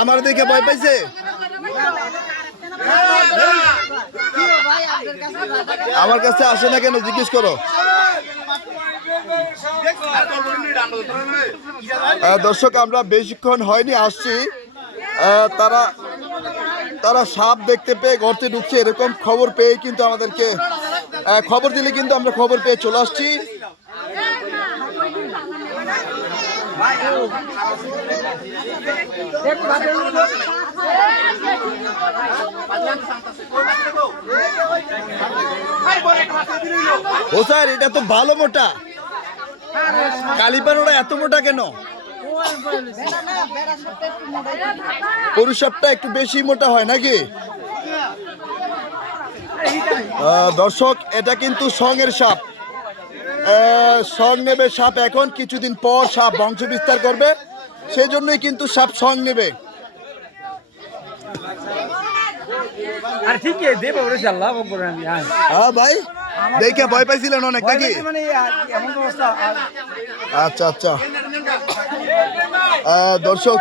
আমার দেখে ভয় পাইছে? আমার কাছে আসে না কেন? জিজ্ঞেস করো। দর্শক, আমরা বেশিক্ষণ হয়নি, আসছি। তারা তারা সাপ দেখতে পেয়ে গর্তে ঢুকছে, এরকম খবর পেয়ে কিন্তু আমাদেরকে খবর দিলে কিন্তু আমরা খবর পেয়ে চলে আসছি। ও স্যার এটা তো ভালো মোটা। কালিপানোটা এত মোটা কেন? পুরুষ সাপটা একটু বেশি মোটা হয় নাকি? দর্শক, এটা কিন্তু সঙ্গের সাপ। সং নেবে সাপ এখন কিছুদিন পর সাপ বংশ বিস্তার করবে। সেই জন্যই কিন্তু সাপ সং নেবে। হ্যাঁ। ভাই দেখে ভয় পাইছিলেন অনেক নাকি? মানে আচ্ছা আচ্ছা। দর্শক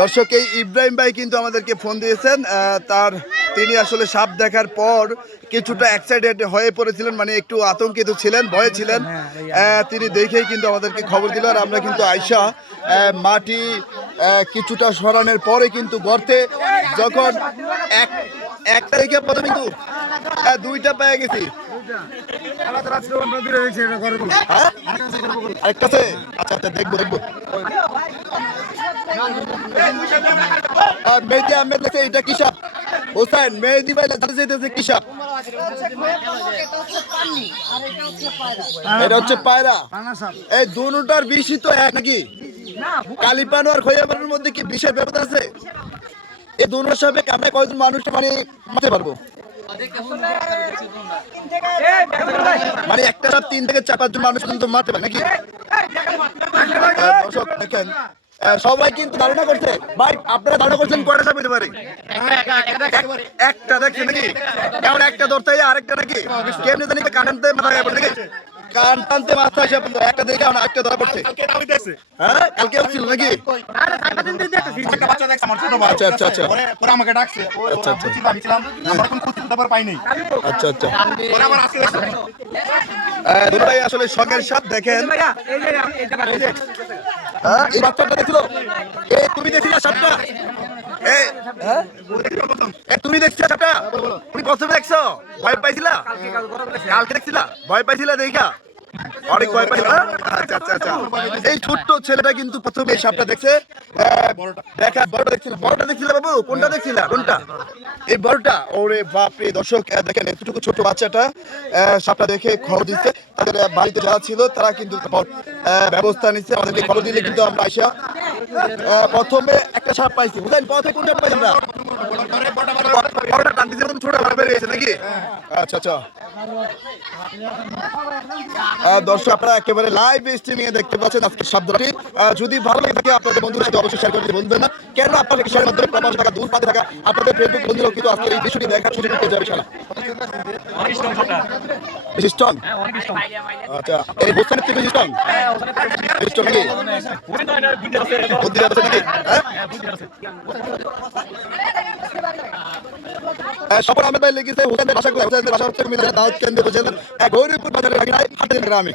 দর্শক এই ইব্রাহিম ভাই কিন্তু আমাদেরকে ফোন দিয়েছেন তার তিনি আসলে সাপ দেখার পর কিছুটা এক্সাইটেড হয়ে পড়েছিলেন মানে একটু আতঙ্কিত ছিলেন ভয়ে ছিলেন। তিনি দেখেই কিন্তু আমাদেরকে খবর দিল আর আমরা কিন্তু আয়সা মাটি কিছুটা সরানোর পরে কিন্তু গর্তে যখন এক এক তারিখে প্রথমে কিন্তু দুইটা পেয়ে গেছি। হ্যাঁ? আরেকটাতে আচ্ছা আচ্ছা দেখব দেখব। আহ, মেহেদি আহমেদ লেখছে এটা কি সাপ? হোসেন মেহেদি ভাই লেখছে যেতেছে কি সাপ? এটা হচ্ছে পায়রা। এই দুটার বিষই তো এক নাকি? আর খৈয়াবানের মধ্যে কি বিষের ব্যাপার আছে? এই দুটোর সাপে আমরা কয়জন মানুষ মানে মারতে পারব? মানে একটা তিন থেকে চার পাঁচজন মানুষ কিন্তু মারতে পারে নাকি? দর্শক দেখেন সবাই কিন্তু ধারণা করছে। ভাই আপনারা ধারণা করছেন কয়টা সাপ হতে পারে? একটা দেখছেন নাকি? এমন একটা ধরতে হয় আরেকটা নাকি? কেমনি জানি কান টানতে মাথা খারাপ নাকি? কান টানতে মাথা এসে। একটা দেখে আমার একটা ধরা পড়ছে। হ্যাঁ কালকে ছিল নাকি? আচ্ছা আচ্ছা আচ্ছা। আচ্ছা, আচ্ছা। তারপর পাইনি আচ্ছা আচ্ছা। ভাই আসলে শখের সাপ দেখেন। এই হ্যাঁ এই বাচ্চাটা দেখল? এ তুমি দেখছিলে সাপটা? হ্যাঁ? এ তুমি দেখছ সাপটা? তুমি প্রথমে দেখছ? ভয় পাইছিলা? কালকে দেখছিলা? ভয় পাইছিলা দেখা। অনেক ভয় পাইছিলা আচ্ছা আচ্ছা আচ্ছা। এই ছোট্ট ছেলেটা কিন্তু প্রথমে সাপটা দেখছে দেখা, বড়টা দেখছিল বড়টা দেখছিল বাবু, কোনটা দেখছিলা? কোনটা? এই বড়টা, ওরে দর্শক দেখেন, এতটুকু ছোট বাচ্চাটা সাপটা দেখে খবর দিচ্ছে। তাদের বাড়িতে যারা ছিল, তারা কিন্তু ব্যবস্থা নিচ্ছে। আমাদেরকে খবর দিলে কিন্তু আমরা আইসা প্রথমে একটা সাপ পাইছি। বুঝলেন? পথে পাইছি আমরা? ছোট নাকি? আচ্ছা আচ্ছা। দর্শক, আপনারা একেবারে লাইভ স্ট্রিমিং এ দেখতে পাচ্ছেন আজকে শব্দটি যদি ভালো লাগে থাকে আপনাদের বন্ধুদের সাথে অবশ্যই শেয়ার করতে ভুলবেন না। কেন আপনাদের শেয়ার মাধ্যমে প্রবাস থাকা, দূর পাতে থাকা আপনাদের ফেসবুক বন্ধুরাও কিন্তু আজকে এই বিষয়টি দেখার সুযোগ পেয়ে যাবে সারা আচ্ছা সফর আহমেদ ভাই লিখেছে হুসেনের ভাষা করে হুসেনের ভাষা হচ্ছে মিলে দাওয়াত কেন্দ্রে বুঝেন গৌরীপুর বাজারের গ্রামে।